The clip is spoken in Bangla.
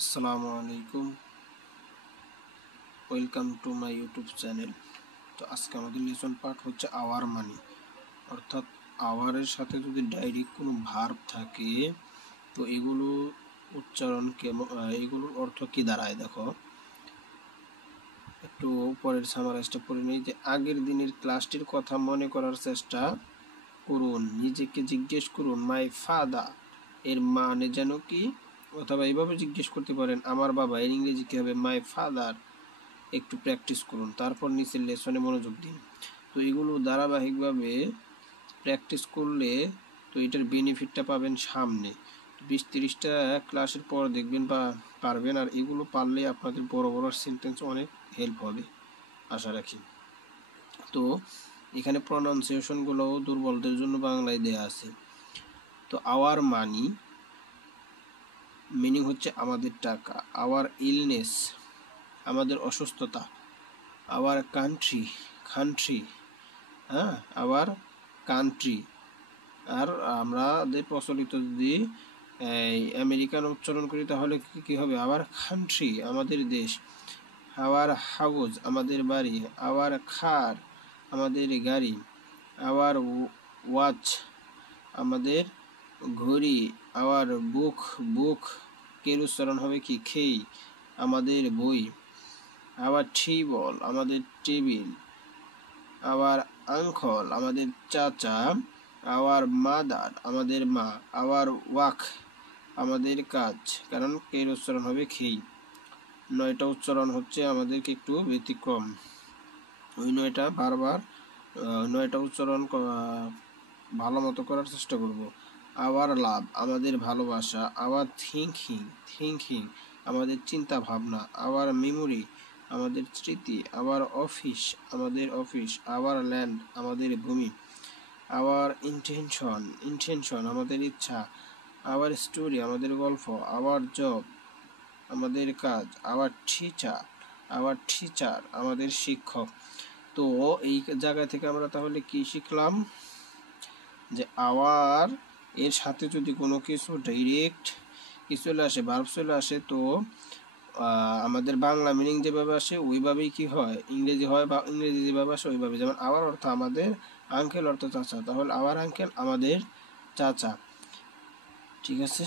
আসসালামু আলাইকুম, welcome to my YouTube channel. তো আজকে আমাদের লেসন পার্ট হচ্ছে আওয়ার মানি, অর্থাৎ আওয়ারের সাথে যদি ডাইরেক্ট কোনো ভার্ব থাকে তো এগুলো উচ্চারণ কেমন, এগুলোর অর্থ কি দাঁড়ায়। দেখো একটু পরের সামারাইজটা পড়ে নিই। যে আগের দিনের ক্লাসটির কথা মনে করার চেষ্টা করুন, নিজেকে জিজ্ঞেস করুন মাই ফাদার এর মানে যেন কি, অথবা এইভাবে জিজ্ঞেস করতে পারেন আমার বাবা, এর ইংরেজি কি হবে মাই ফাদার। একটু প্র্যাকটিস করুন, তারপর নিচের লেসনে মনোযোগ দিন। তো এগুলো ধারাবাহিকভাবে প্র্যাকটিস করলে তো এটার বেনিফিটটা পাবেন সামনে 20-30টা ক্লাসের পর দেখবেন বা পারবেন। আর এগুলো পারলে আপনাদের বড় বড় সেন্টেন্স অনেক হেল্প হবে আশা রাখি। তো এখানে প্রনাউন্সিয়েশনগুলোও দুর্বলদের জন্য বাংলায় দেয়া আছে। তো আওয়ার মানি মিনিং হচ্ছে আমাদের টাকা, আওয়ার ইলনেস আমাদের অসুস্থতা, আওয়ার কান্ট্রি হ্যাঁ, আওয়ার কান্ট্রি। আর আমাদের প্রচলিত যদি আমেরিকান উচ্চারণ করি তাহলে কি হবে, আওয়ার কান্ট্রি আমাদের দেশ, আওয়ার হাউস আমাদের বাড়ি, আওয়ার কার আমাদের গাড়ি, আওয়ার ওয়াচ আমাদের ঘড়ি, আওয়ার বুক কের উচ্চারণ হবে কি খেই আমাদের বই, আওয়ার টেবল আমাদের টেবিল, আওয়ার আঙ্কল আমাদের চাচা, আওয়ার মাদার আমাদের মা, আওয়ার ওয়াক আমাদের কাজ, কারণ এর উচ্চারণ হবে খেই। 9টা উচ্চারণ হচ্ছে আমাদেরকে একটু ব্যতিক্রম, ওই 9টা বারবার 9টা উচ্চারণ ভালো মতো করার চেষ্টা করব। আওয়ার লাভ আমাদের ভালোবাসা, আওয়ার থিঙ্কিং আমাদের চিন্তা ভাবনা, আওয়ার মেমোরি আমাদের স্মৃতি, আওয়ার আমাদের অফিস, আওয়ার ল্যান্ড আমাদের ভূমি, আওয়ার ইন্টেনশন আমাদের ইচ্ছা, আওয়ার স্টোরি আমাদের গল্প, আওয়ার জব আমাদের কাজ, আওয়ার টিচার আমাদের শিক্ষক। তো এই জায়গা থেকে আমরা তাহলে কি শিখলাম, যে আওয়ার এর সাথে যদি কোনো কিছু ডাইরেক্ট কি চলে আসে, ভার্ব চলে আসে, তো আমাদের বাংলা মিনিং যেভাবে আসে ওইভাবেই কি হয় ইংরেজি হয়, বা ইংরেজি যেভাবে আসে ওইভাবে। যেমন আওয়ার অর্থ আমাদের, আঙ্কেল অর্থ চাচা, তাহলে আওয়ার আঙ্কেল আমাদের চাচা। ঠিক আছে।